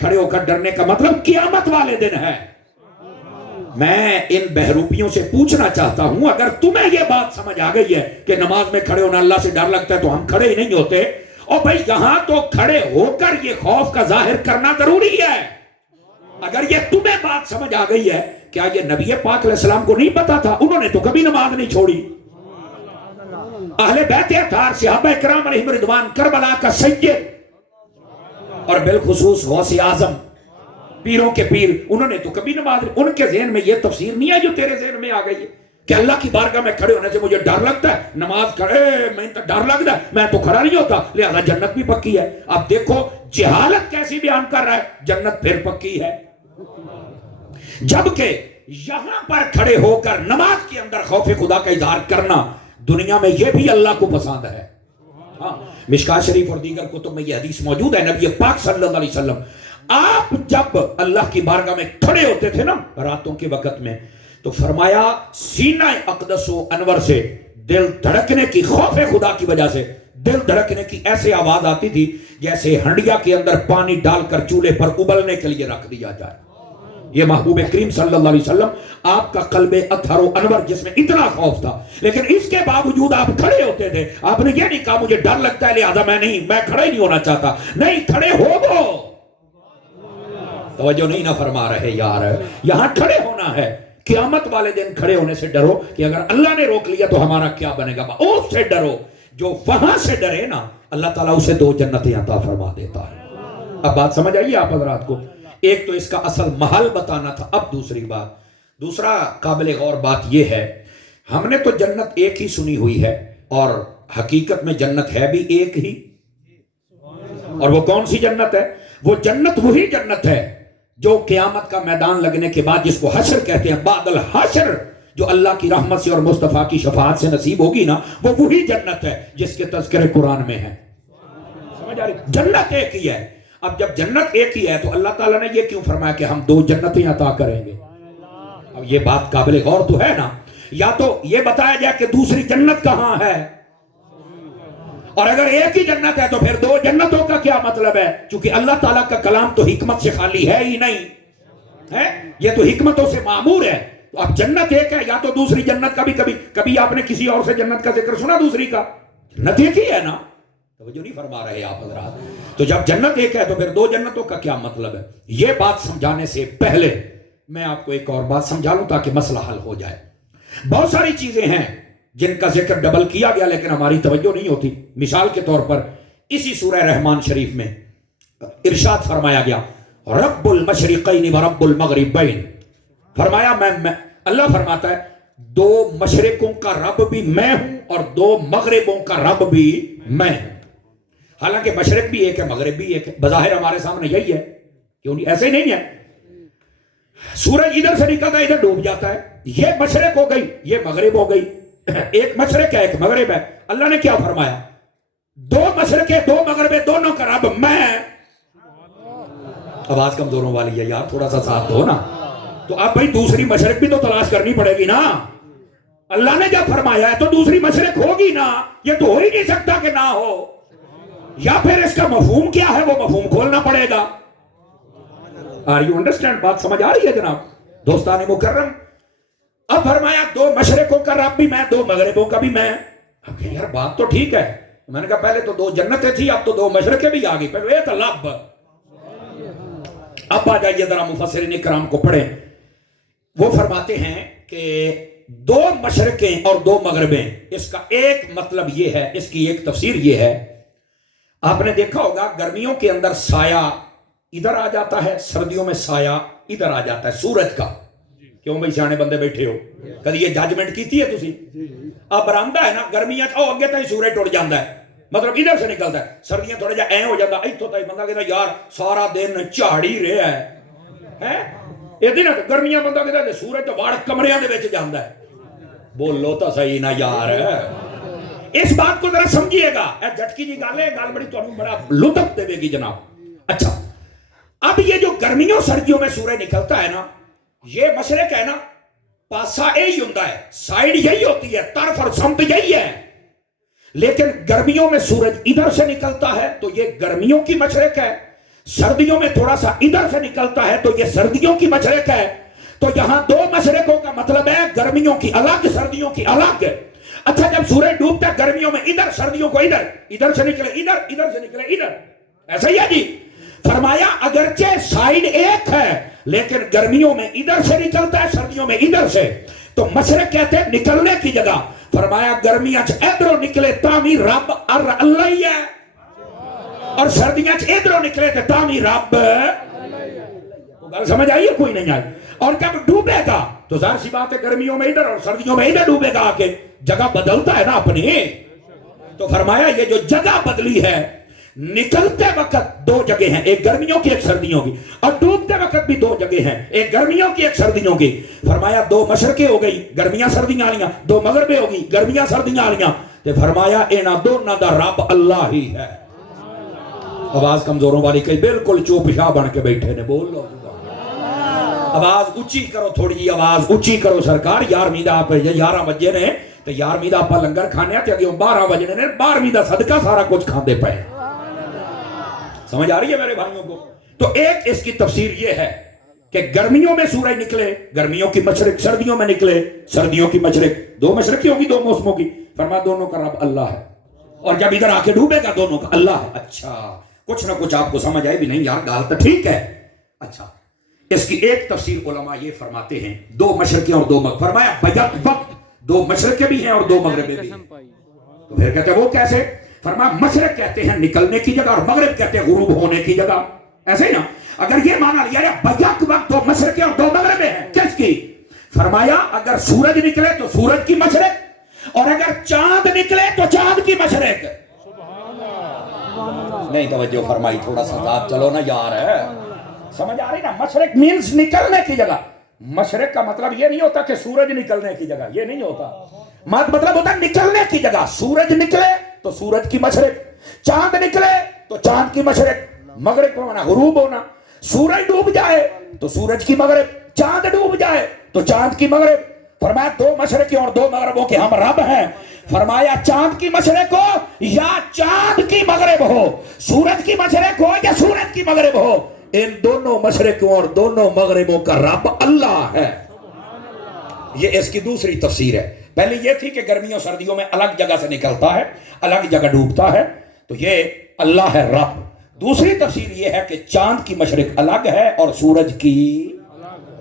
کھڑے ہو کر ڈرنے کا مطلب قیامت والے دن ہے. میں ان بہروپیوں سے پوچھنا چاہتا ہوں اگر تمہیں یہ بات سمجھ آ گئی ہے کہ نماز میں کھڑے ہونا اللہ سے ڈر لگتا ہے تو ہم کھڑے ہی نہیں ہوتے. اور بھائی یہاں تو کھڑے ہو کر یہ خوف کا ظاہر کرنا ضروری ہے. اگر یہ تمہیں بات سمجھ آ گئی ہے, کیا یہ نبی پاک علیہ السلام کو نہیں پتا تھا؟ انہوں نے تو کبھی نماز نہیں چھوڑی. اہل بیت اطہار صحابہ کرام علیہم رضوان, کربلا کا سید اور بالخصوص غوث اعظم, پیروں کے پیر, انہوں نے تو کبھی نماز, ان کے ذہن میں یہ تفسیر نہیں ہے جو تیرے ذہن میں آ گئی ہے کہ اللہ کی بارگاہ میں کھڑے ہونے سے مجھے ڈر لگتا ہے, نماز کھڑے میں تو ڈر لگتا ہے, میں تو کھڑا نہیں ہوتا, لہذا جنت بھی پکی ہے. اب دیکھو جہالت کیسی بیان کر رہا ہے, جنت پھر پکی ہے. جبکہ یہاں پر کھڑے ہو کر نماز کے اندر خوف خدا کا اظہار کرنا دنیا میں یہ بھی اللہ کو پسند ہے. ہاں, مشکاۃ شریف اور دیگر کتب میں یہ حدیث موجود ہے. نبی پاک صلی اللہ علیہ وسلم آپ جب اللہ کی بارگاہ میں کھڑے ہوتے تھے نا راتوں کے وقت میں, تو فرمایا سینہ اقدس و انور سے دل دھڑکنے کی, خوف خدا کی وجہ سے دل دھڑکنے کی ایسے آواز آتی تھی جیسے ہنڈیا کے اندر پانی ڈال کر چولہے پر ابلنے کے لیے رکھ دیا جائے. یہ محبوب کریم صلی اللہ علیہ وسلم, آپ کا قلب اطہر و انور جس میں اتنا خوف تھا, لیکن اس کے باوجود آپ کھڑے ہوتے تھے. آپ نے یہ نہیں کہا مجھے ڈر لگتا ہے لہذا میں کھڑے ہی نہیں ہونا چاہتا. نہیں, کھڑے ہو گو. توجہ نہیں نہ فرما رہے یار, یہاں کھڑے ہونا ہے. قیامت والے دن کھڑے ہونے سے ڈرو کہ اگر اللہ نے روک لیا تو ہمارا کیا بنے گا. اس سے ڈرو جو وہاں سے ڈرے نا, اللہ تعالیٰ اسے 2 جنتیں عطا فرما دیتا ہے. اب بات سمجھ آئیے آپ حضرات کو. ایک تو اس کا اصل محل بتانا تھا. اب دوسری بات, دوسرا قابل غور بات یہ ہے, ہم نے تو جنت ایک ہی سنی ہوئی ہے اور حقیقت میں جنت ہے بھی ایک ہی. اور وہ کون سی جنت ہے؟ وہ جنت وہی جنت ہے جو قیامت کا میدان لگنے کے بعد, جس کو حشر کہتے ہیں, بعد الحشر, جو اللہ کی رحمت سے اور مصطفیٰ کی شفاعت سے نصیب ہوگی نا, وہ وہی جنت ہے جس کے تذکرے قرآن میں ہیں. سمجھ آ رہی؟ جنت ایک ہی ہے. اب جب جنت ایک ہی ہے تو اللہ تعالیٰ نے یہ کیوں فرمایا کہ ہم 2 جنتیں عطا کریں گے؟ اب یہ بات قابل غور تو ہے نا. یا تو یہ بتایا جائے کہ دوسری جنت کہاں ہے, اور اگر ایک ہی جنت ہے تو پھر 2 جنتوں کا کیا مطلب ہے؟ چونکہ اللہ تعالیٰ کا کلام تو حکمت سے خالی ہے ہی نہیں ہے, یہ تو حکمتوں سے معمور ہے. تو اب جنت ایک ہے, یا تو دوسری جنت کا بھی کبھی آپ نے کسی اور سے جنت کا ذکر سنا دوسری کا؟ جنت ایک ہی ہے نا. توجہ نہیں فرما رہے آپ حضرات. تو جب جنت ایک ہے تو پھر 2 جنتوں کا کیا مطلب ہے؟ یہ بات سمجھانے سے پہلے میں آپ کو ایک اور بات سمجھا لوں تاکہ مسئلہ حل ہو جائے. بہت ساری چیزیں ہیں جن کا ذکر ڈبل کیا گیا لیکن ہماری توجہ نہیں ہوتی. مثال کے طور پر اسی سورہ رحمان شریف میں ارشاد فرمایا گیا رب المشرقین و رب المغربین. فرمایا میں اللہ فرماتا ہے 2 مشرقوں کا رب بھی میں ہوں اور 2 مغربوں کا رب بھی میں ہوں. حالانکہ مشرق بھی ایک ہے, مغرب بھی ایک ہے. بظاہر ہمارے سامنے یہی ہے, کیوں نہیں؟ ایسے ہی نہیں ہے. سورج ادھر سے نکلتا ہے ادھر ڈوب جاتا ہے. یہ مشرق ہو گئی, یہ مغرب ہو گئی. ایک مشرق ہے ایک مغرب ہے. اللہ نے کیا فرمایا؟ 2 مشرق 2 مغرب, دونوں کا رب میں. آواز کمزوروں والی ہے یار, تھوڑا سا ساتھ دو نا. تو اب بھائی دوسری مشرق بھی تو تلاش کرنی پڑے گی نا. اللہ نے جب فرمایا ہے تو دوسری مشرق ہوگی نا. یہ تو ہو ہی نہیں سکتا کہ نہ ہو. یا پھر اس کا مفہوم کیا ہے, وہ مفہوم کھولنا پڑے گا. Are you understand? بات سمجھ آ رہی ہے جناب دوستان مکرم؟ اب فرمایا 2 مشرقوں کا رب بھی میں, 2 مغربوں کا بھی میں. اب یار بات تو ٹھیک ہے. میں نے کہا پہلے تو 2 جنتیں تھی, اب تو 2 مشرقیں بھی آ گئی. پہلے ایک لب. اب آ جائیے ذرا مفسرین کرام کو پڑھیں. وہ فرماتے ہیں کہ 2 مشرقیں اور 2 مغربیں, اس کا ایک مطلب یہ ہے, اس کی ایک تفسیر یہ ہے. آپ نے دیکھا ہوگا گرمیوں کے اندر سایہ ادھر آ جاتا ہے, سردیوں میں سایہ ادھر آ جاتا ہے سورج کا. کیوں بھائی سیانے بندے بیٹھے ہو, کدی یہ ججمنٹ کی ہے تسی؟ اب برآمدہ ہے نا, گرمیاں اگے تک سورج ٹوٹ جاتا ہے, مطلب ادھر سے نکلتا ہے. سردیاں تھوڑا جہا اے ہو جاتا, اتوں تک بندہ کہتا یار سارا دن جھاڑی رہا ہے. یہ دن گرمیاں بندہ کہتا سورج تو واڑ کمریاں دے وچ جاندا ہے. بولو تو صحیح نا یار. اس بات کو ذرا سمجھیے گا. اے جھٹکی جی گل ہے, گل بڑی تانوں بڑا لطف دے گی جناب. اچھا, اب یہ جو گرمیوں سردیوں میں سورج نکلتا ہے نا, یہ مشرق ہے نا, پاسا یہی ہوتا ہے, سائیڈ یہی ہوتی ہے, طرف اور سمت یہی ہے. لیکن گرمیوں میں سورج ادھر سے نکلتا ہے تو یہ گرمیوں کی مشرق ہے. سردیوں میں تھوڑا سا ادھر سے نکلتا ہے تو یہ سردیوں کی مشرق ہے. تو یہاں دو مشرقوں کا مطلب ہے گرمیوں کی الگ سردیوں کی الگ. اچھا جب سورج ڈوبتا ہے گرمیوں میں ادھر, سردیوں کو ادھر, ادھر سے نکلے ادھر, ادھر سے نکلے ادھر, ایسا ہی ہے جی. فرمایا اگرچہ سائڈ ایک ہے لیکن گرمیوں میں ادھر سے نکلتا ہے, سردیوں میں ادھر سے. تو مشرق کہتے ہیں نکلنے کی جگہ. فرمایا گرمیاں ادھروں نکلے تامی رب اللہ ہی ہے, اور سردیاں ادھروں نکلے تھے تامی رب. گل سمجھ آئی ہے کوئی نہیں آئی؟ اور جب ڈوبے گا تو ظاہر سی بات ہے گرمیوں میں ادھر اور سردیوں میں ادھر ڈوبے گا, آ کے جگہ بدلتا ہے نا اپنی. تو فرمایا یہ جو جگہ بدلی ہے, نکلتے وقت دو جگہ ہیں, ایک گرمیوں کی ایک سردیوں کی, اور ڈوبتے وقت بھی دو جگہ ہیں, ایک گرمیوں کی ایک سردیوں کی. فرمایا دو مشرقیں ہو گئی گرمیاں سردیاں آلیاں, دو مغربیں ہو گئی گرمیاں سردیاں آلیاں. تو فرمایا اینا دونوں دا رب اللہ ہی ہے. آواز کمزوروں والی کہیں بالکل چوپ شاہ بن کے بیٹھے نے, بول لو آواز اونچی کرو, تھوڑی آواز اونچی کرو سرکار. 11ویں دا آپ 11 بجے نے تو 11ویں دا آپ لنگر کھانے تے اگے 12 بجے نے 12ویں دا صدقہ سارا کچھ کھاندے پئے. سمجھ آ رہی ہے میرے بھائیوں کو؟ تو ایک اس کی تفسیر یہ ہے کہ گرمیوں میں سورج نکلے, گرمیوں کی مشرق, سردیوں میں نکلے سردیوں کی مشرق, دو مشرقی ہوگی دو موسموں کی. فرمایا دونوں کا رب اللہ ہے, اور جب ادھر آ کے ڈوبے گا دونوں کا اللہ ہے. اچھا کچھ نہ کچھ آپ کو سمجھ آئے بھی نہیں یار, گال تو ٹھیک ہے. اچھا اس کی ایک تفسیر علماء یہ فرماتے ہیں دو مشرقیں اور دو مغرب. فرمایا بیک وقت دو مشرقیں بھی ہیں اور دو مغربیں بھی ہیں. تو پھر کہتے ہیں وہ کیسے؟ فرمایا مشرق کہتے ہیں نکلنے کی جگہ اور مغرب کہتے ہیں غروب ہونے کی جگہ. ایسے ہی نا, اگر یہ مانا لیا جائے بیک وقت دو مشرقیں اور دو مغربیں ہیں, کس کی؟ فرمایا اگر سورج نکلے تو سورج کی مشرق, اور اگر چاند نکلے تو چاند کی مشرق. نہیں توجہ فرمائی, تھوڑا سا ذات چلو نا یار ہے, سمجھ آ رہی نا؟ مشرق مینز نکلنے کی جگہ. مشرق کا مطلب یہ نہیں ہوتا کہ سورج نکلنے کی جگہ, یہ نہیں ہوتا. مطلب ہوتا ہے نکلنے کی جگہ. سورج نکلے تو سورج کی مشرق, چاند نکلے تو چاند کی مشرق. مغرب ہونا غروب ہونا, سورج ڈوب جائے تو سورج کی مغرب, چاند ڈوب جائے تو چاند کی مغرب. فرمایا دو مشرقوں اور دو مغربوں کے ہم رب ہیں. فرمایا چاند کی مشرق ہو یا چاند کی مغرب ہو, سورج کی مشرق ہو یا سورج کی مغرب ہو, ان دونوں مشرقوں اور دونوں مغربوں کا رب اللہ ہے. یہ اس کی دوسری تفسیر ہے. پہلے یہ تھی کہ گرمیوں سردیوں میں الگ جگہ سے نکلتا ہے, الگ جگہ ڈوبتا ہے, تو یہ اللہ ہے رب. دوسری تفسیر یہ ہے کہ چاند کی مشرق الگ ہے اور سورج کی,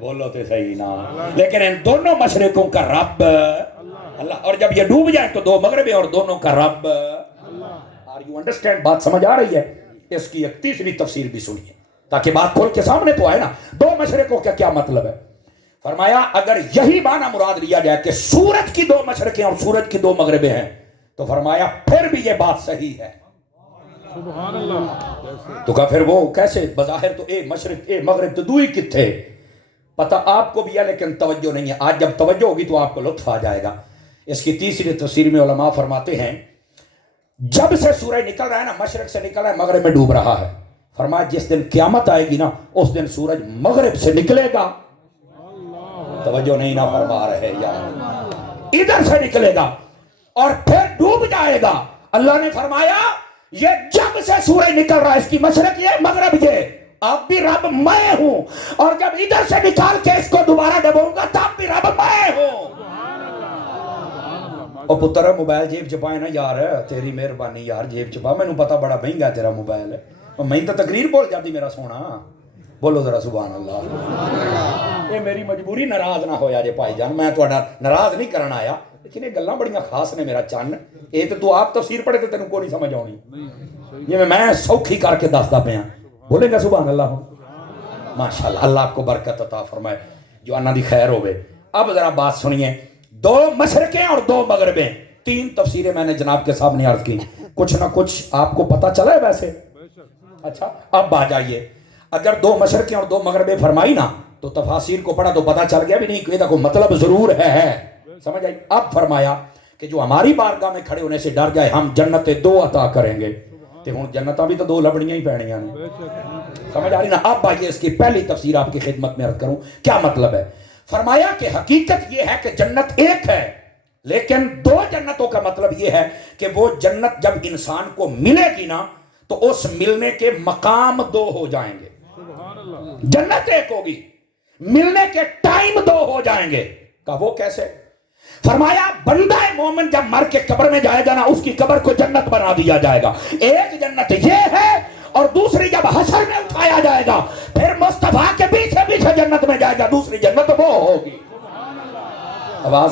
بولو تو صحیح نا, لیکن ان دونوں مشرقوں کا رب اللہ. اور جب یہ ڈوب جائے تو دو مغربیں اور دونوں کا رب. Are you understand? بات سمجھ آ رہی ہے؟ اس کی ایک تیسری تفسیر بھی سنیے تاکہ بات کھول کے سامنے تو آئے نا. دو مشرقوں کا کیا مطلب ہے؟ فرمایا اگر یہی معنی مراد لیا جائے کہ سورج کی دو مشرقیں اور سورج کی دو مغربیں ہیں, تو فرمایا پھر بھی یہ بات صحیح ہے. سبحان اللہ. تو کہا پھر وہ کیسے؟ بظاہر تو اے مشرق اے مغرب تو دو ہی کتھے, پتہ آپ کو بھی ہے لیکن توجہ نہیں ہے. آج جب توجہ ہوگی تو آپ کو لطف آ جائے گا. اس کی تیسری تفسیر میں علماء فرماتے ہیں جب سے سورج نکل رہا ہے نا, مشرق سے نکل رہا ہے مغرب میں ڈوب رہا ہے. فرمایا جس دن قیامت آئے گی نا, اس دن سورج مغرب سے نکلے گا. توجہ نہیں نہ فرما رہے یار, ادھر سے نکلے گا اور پھر ڈوب جائے گا. اللہ نے فرمایا یہ جب سے سورج نکل رہا ہے اس کی مشرق یہ مغرب یہ, اب بھی رب میں ہوں, اور جب ادھر سے نکال کے اس کو دوبارہ ڈبوں گا تب بھی رب میں ہوں. او پتر موبائل جیب چپائے نا یار, تیری مہربانی یار, جیب چپا. میں نے پتا بڑا مہنگا تیرا موبائل ہے, میں تو تقریر بول جاتی میرا سونا. بولو ذرا سبحان اللہ. یہ میری مجبوری, ناراض نہ ہویا جے بھائی جان, میں تہاڈا ناراض نہیں کرنا آیا, لیکن یہ گلاں بڑیاں خاص نے میرا چن. یہ تو آپ تفسیر پڑھے تو تینوں کو نہیں سمجھ آنی, یہ میں سوکھی کر کے دسدا پیا. بولے گا سبحان اللہ؟ ماشاءاللہ, اللہ آپ کو برکت عطا فرمائے, جو انہاں دی خیر ہوئے. اب ذرا بات سنیے, دو مشرقیں اور دو مغربیں, تین تفسیریں میں نے جناب کے سامنے عرض کی. کچھ نہ کچھ آپ کو پتہ چلا ہے ویسے. اچھا اب آ جائیے, اگر دو مشرقیں اور دو مغربیں فرمائی نا تو تفاسیر کو پڑھا تو پتہ چل گیا بھی نہیں کہ کوئی مطلب ضرور ہے. سمجھ آئی؟ اب فرمایا کہ جو ہماری بارگاہ میں کھڑے ہونے سے ڈر جائے ہم جنتیں دو عطا کریں گے. تے ہوں جنتاں بھی تو دو لبڑیاں ہی پینیاں نے. سمجھ آ رہی نا؟ اب آئیے اس کی پہلی تفسیر آپ کی خدمت میں عرض کروں کیا مطلب ہے. فرمایا کہ حقیقت یہ ہے کہ جنت ایک ہے, لیکن دو جنتوں کا مطلب یہ ہے کہ وہ جنت جب انسان کو ملے گی نا تو اس ملنے کے مقام دو ہو جائیں گے. جنت ایک ہوگی, ملنے کے ٹائم دو ہو جائیں گے. کہا وہ کیسے؟ فرمایا بندہ مومن جب مر کے قبر میں جائے گا نا, اس کی قبر کو جنت بنا دیا جائے گا. ایک جنت یہ ہے, اور دوسری جب حشر میں اٹھایا جائے گا پھر مصطفیٰ کے پیچھے پیچھے جنت میں جائے گا, دوسری جنت وہ ہوگی. آواز